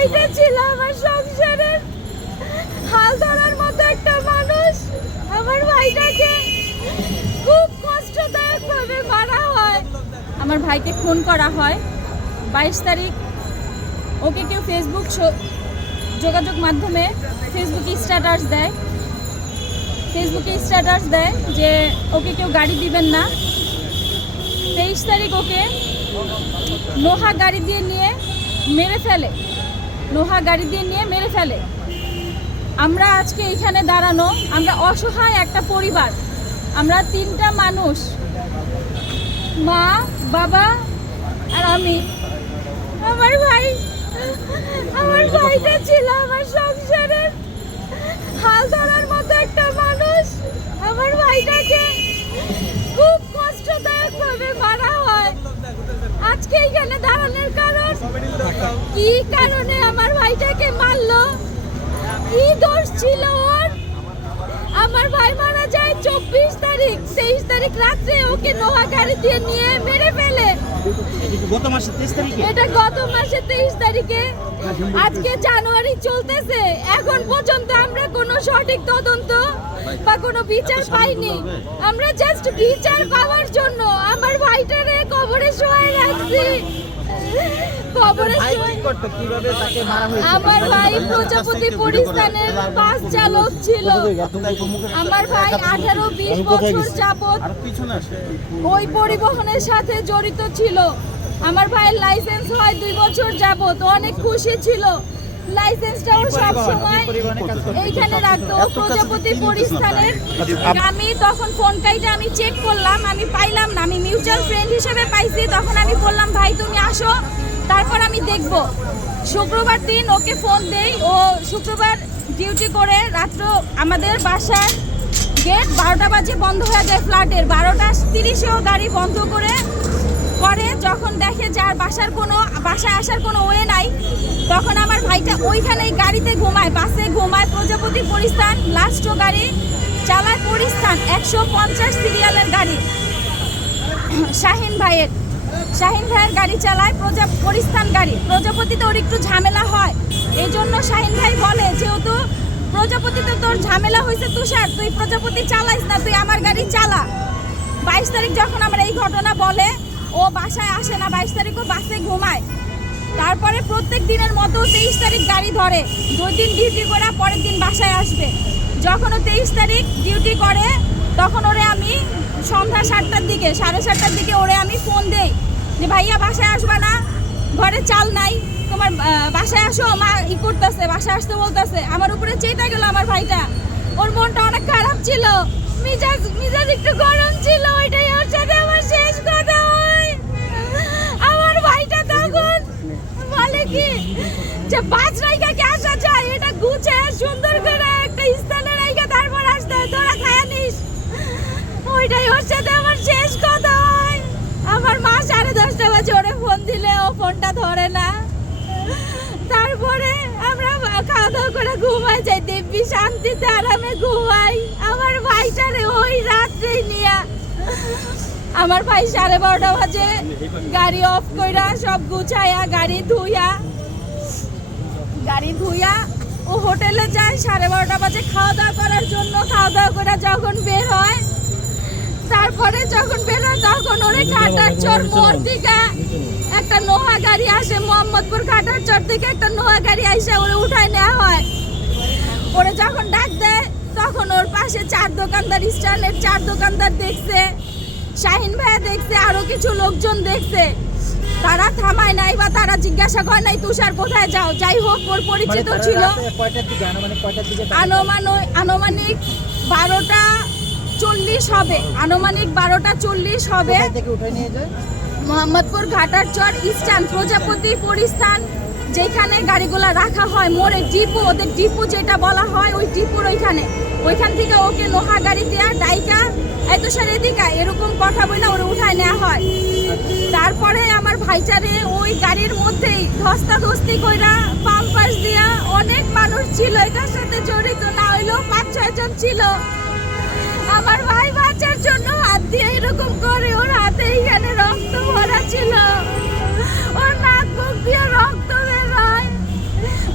ভাইটা ছিল আমার সংসারের হাল ধরার মতো একটা মানুষ। আমার ভাইটাকে খুব কষ্টদায়ক ভাবে মারা হয়। আমার ভাইকে খুন করা হয়। বাইশ তারিখ ওকে কেউ ফেসবুক যোগাযোগ মাধ্যমে ফেসবুকে স্ট্যাটাস দেয়। ফেসবুকে স্ট্যাটাস দেয় যে ওকে কেউ গাড়ি দিবেন না। তেইশ তারিখ ওকে লোহা গাড়ি দিয়ে নিয়ে মেরে ফেলে। লোহা গাড়ি দিয়ে নিয়ে মেরে ফেলে। আমরা আজকে এখানে দাঁড়ানো, আমরা অসহায় একটা পরিবার। আমরা তিনটা মানুষ, মা, বাবা আর আমি। আমার ভাই, আমার ভাইটা ছিল আমার সংসারের হাল ধরার মতো একটা মানুষ। আমার ভাইটাকে খুব কষ্টদায়ক ভাবে মারা হয়। আজকে এখানে দাঁড়ানোর কারণ কি কারণে আমার ভাইটাকে মারলো? কি দোষ ছিল ওর? আমার ভাই মারা যায় চব্বিশ তারিখ তেইশ তারিখ রাত্রে ওকে নোহা গাড়ি দিয়ে নিয়ে মেরে ফেলে। গত মাসে তেইশ তারিখে? এটা গত মাসে তেইশ তারিখে। আজকে জানুয়ারি চলতেছে। এখন পর্যন্ত আমরা কোনো সঠিক তদন্ত বা কোনো বিচার পাইনি। আমরা জাস্ট বিচার পাওয়ার জন্য আমার ভাইটারে কবরে শোয়াই রাখছি। আমার ভাই প্রজাপতি পরিস্থানের বাস চালক ছিল। আমার ভাই আঠারো বিশ বছর যাবত আর ওই পরিবহনের সাথে জড়িত ছিল। আমার ভাইয়ের লাইসেন্স হয় দুই বছর যাবত অনেক খুশি ছিল। লাইসেন্সটাও সব সময় এইখানে রাখতো প্রজাপতি পরিস্থানের আমি তখন ফোন কাইটা আমি চেক করলাম আমি পাইলাম না। আমি মিউচুয়াল ফ্রেন্ড হিসেবে পাইছি তখন আমি বললাম ভাই তুমি আসো তারপর আমি দেখব। শুক্রবার দিন ওকে ফোন দেই ও শুক্রবার ডিউটি করে রাত্র আমাদের বাসার গেট বারোটা বাজে বন্ধ হয়ে যায় ফ্ল্যাটের বারোটা তিরিশেও গাড়ি বন্ধ করে করে যখন দেখে যে আর বাসার কোনো, বাসায় আসার কোনো ওয়ে নাই, তখন আমার ভাইটা ওইখানেই গাড়িতে ঘুমায়, বাসে ঘুমায়, প্রজাপতি পরিস্থান লাস্টও গাড়ি চালায় পরিস্থান, একশো পঞ্চাশ সিরিয়ালের গাড়ি। শাহিন ভাইয়ের শাহিন ভাইয়ের গাড়ি চালায় প্রজা, পরিস্থান গাড়ি। প্রজাপতিতে ওর একটু ঝামেলা হয় এই জন্য শাহিন ভাই বলে, যেহেতু প্রজাপতিতে তোর ঝামেলা হয়েছে তুষার, তুই প্রজাপতি চালাইস না, তুই আমার গাড়ি চালা। বাইশ তারিখ যখন আমরা এই ঘটনা বলে ও বাসায় আসে না, বাইশ তারিখও বাসে ঘুমায়। তারপরে প্রত্যেক দিনের মতো তেইশ তারিখ গাড়ি ধরে। দুই দিন ডিউটি করে পরের দিন বাসায় আসবে। যখন ও তেইশ তারিখ ডিউটি করে, তখন ওরে আমি সন্ধ্যা সাতটার দিকে, সাড়ে সাতটার দিকে ওরে আমি ফোন দেই যে, ভাইয়া, বাসায় আসবা না? ঘরে চাল নাই। তোমার বাসায় আসো, মা ই করতেছে, বাসায় আসতে বলতেছে। আমার উপরে চেতা গেল আমার ভাইটা। ওর মনটা অনেক খারাপ ছিল। মিজাজ মিজাজ একটু গরম ছিল, ওইটাই ওর সাথে আমার শেষ কথা হয় আমার ভাইটা তখন বলে কি যে পাঁচ রাইকাকে আসা যায়, এটা গুছে, সুন্দর করে একটা স্থানে রাইকা তারপর আসতে তোরা খায়া নিস। ওইটাই ওর সাথে আমার শেষ কথা হয়। আমার মা সাড়ে দশটা বাজে ওরে ফোন দিলে, ও ফোনটা ধরে না। তারপরে আমরা খাওয়া দাওয়া করে ঘুমাই যাই। দিব্যি শান্তিতে আরামে ঘুমাই। আমার ভাইটারে ওই রাত্রেই নিয়ে। আমার ভাই সাড়ে বারোটা বাজে। গাড়ি অফ কইরা সব গুছাইয়া গাড়ি ধুইয়া। গাড়ি ধুইয়া ও হোটেলে যায় সাড়ে বারোটা বাজে খাওয়া দাওয়া করার জন্য। খাওয়া দাওয়া করে যখন বের হয় তারপরে যখন বের হয় তখন ওরে কাটার চর মোড় থেকে একটা নোহা গাড়ি আসে মোহাম্মদপুর কাটার চর থেকে একটা নোহা গাড়ি আসে ওরে উঠায় নেওয়া হয়। ওরে যখন ডাক দেয় তখন ওর পাশে চার দোকানদার স্টাইলের চার দোকানদার দেখছে শাহিন ভাইয়া দেখছে আরও কিছু লোকজন দেখছে। তারা থামায় নাই বা তারা জিজ্ঞাসা করে নাই তুষার কোথায় যাও? যাই হোক ওর পরিচিত ছিল। আনুমানিক কয়টার দিকে তাকে- আনুমানিক বারোটা চল্লিশ হবে। আনুমানিক বারোটা চল্লিশ হবে। মোহাম্মদপুর ঘাটার চর ইস্টার্ন প্রজাপতি পরিস্থান যেখানে গাড়িগুলো রাখা হয় মোড়ে ডিপো ওদের ডিপো যেটা বলা হয় ওই ডিপোর ওইখানে। ওইখান থেকে ওকে লোহা গাড়ি দেওয়া ডাইকা এত সার এদিকা এরকম কথা বলে ওরে উঠায় নেওয়া হয়। তারপরে ভাইচারে ওই গাড়ির মধ্যেই ধস্তাধস্তি কইরা বাম পাশ দিয়া অনেক মানুষ ছিল, এটার সাথে জড়িত না হইলেও পাঁচ ছয়জন ছিল। আমার ভাই বাচ্চার জন্য হাত দিয়ে এরকম করে ওর হাতে এখানে রক্ত ভরা ছিল। ওর নাক, মুখ দিয়ে রক্ত বেরোয়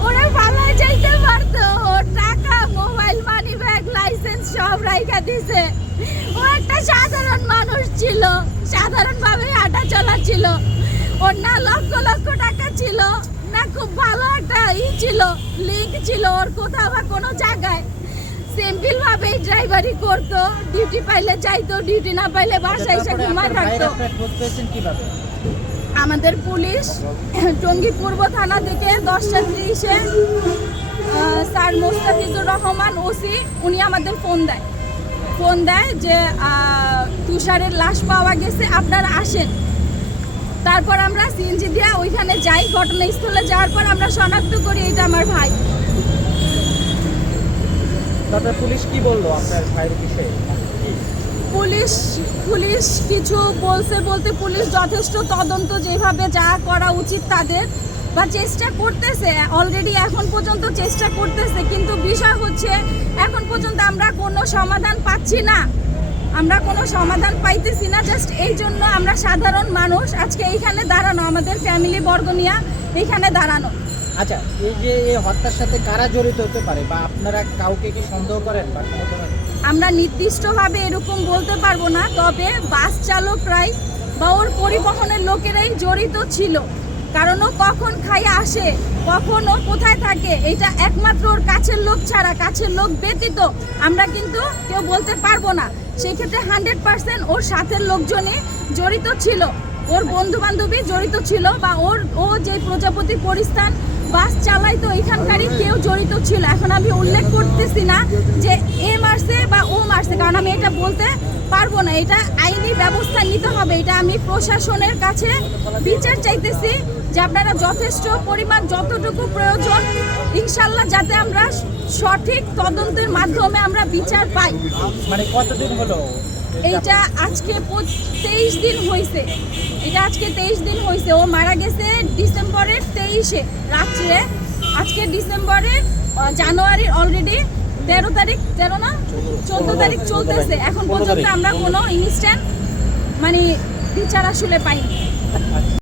ওরা পালাই যাইতে পারতো। ওর টাকা, মোবাইল মানি ব্যাগ লাইসেন্স সব রাইখা দিছে। ও একটা সাধারণ মানুষ ছিল, সাধারণভাবে হাঁটা চলা ছিল। ওর না লক্ষ লক্ষ টাকা ছিল না খুব ভালো একটা ই ছিল লিঙ্ক ছিল ওর কোথাও বা কোনো জায়গায়। সিম্পল ভাবে ড্রাইভারি করতো ডিউটি পাইলে যাইতো ডিউটি না পাইলে বাসায় এসে ঘুমায় থাকতো। আমাদের পুলিশ টঙ্গী পূর্ব থানা থেকে দশটা ত্রিশে স্যার মোস্তাফিজুর রহমান ওসি উনি আমাদের ফোন দেয়। ফোন দেয় যে তুষারের লাশ পাওয়া গেছে আপনারা আসেন। তারপর আমরা সিএনজি দিয়ে ওইখানে যাই ঘটনাস্থলে যাওয়ার পর আমরা শনাক্ত করি এটা আমার ভাই। তারপরে পুলিশ কি বলল আপনার ভাইয়ের বিষয়ে? পুলিশ পুলিশ কিছু বলছে বলতে পুলিশ যথেষ্ট তদন্ত যেভাবে যা করা উচিত তাদের বা চেষ্টা করতেছে অলরেডি এখন পর্যন্ত চেষ্টা করতেছে কিন্তু বিষয় হচ্ছে এখন পর্যন্ত আমরা কোনো সমাধান পাচ্ছি না। আমরা কোনো সমাধান পাইতেছি না জাস্ট এই জন্য আমরা সাধারণ মানুষ। আজকে এইখানে দাঁড়ানো আমাদের ফ্যামিলি বর্গ নিয়ে এইখানে দাঁড়ানো। আচ্ছা এই যে এই হত্যার সাথে কারা জড়িত হতে পারে বা আপনারা কাউকে কি সন্দেহ করেন বা আমরা নির্দিষ্টভাবে এরকম বলতে পারব না তবে বাস চালক চালকরাই বা ওর পরিবহনের লোকেরাই জড়িত ছিল। কারণ ও কখন খাইয়ে আসে, কখন ও কোথায় থাকে, এটা একমাত্র ওর কাছের লোক ছাড়া, কাছের লোক ব্যতীত আমরা কিন্তু কেউ বলতে পারব না। সেই ক্ষেত্রে হান্ড্রেড পার্সেন্ট ওর সাথের লোকজনই জড়িত ছিল। ওর বন্ধু বান্ধবী জড়িত ছিল বা ওর, ও যে প্রজাপতি পরিস্থান বাস চালাইতো এখানকারই কেউ জড়িত ছিল। এখন আমি উল্লেখ করতেছি না যে এ মারছে বা ও মারছে কারণ আমি এটা বলতে পারব না। এটা আইনি ব্যবস্থা নিতে হবে। এটা আমি প্রশাসনের কাছে বিচার চাইতেছি। যে আপনারা যথেষ্ট পরিমাণ যতটুকু প্রয়োজন ইনশাল্লাহ যাতে আমরা সঠিক তদন্তের মাধ্যমে আমরা বিচার পাই। মানে কতদিন হলো? এইটা আজকে তেইশ দিন হয়েছে এটা আজকে তেইশ দিন হয়েছে ও মারা গেছে ডিসেম্বরের তেইশে রাত্রে। আজকে ডিসেম্বরের জানুয়ারির অলরেডি তেরো তারিখ তেরো না? চোদ্দ তারিখ চলতেছে। এখন পর্যন্ত আমরা কোনো ইনস্ট্যান্ট মানে বিচার আসলে পাইনি।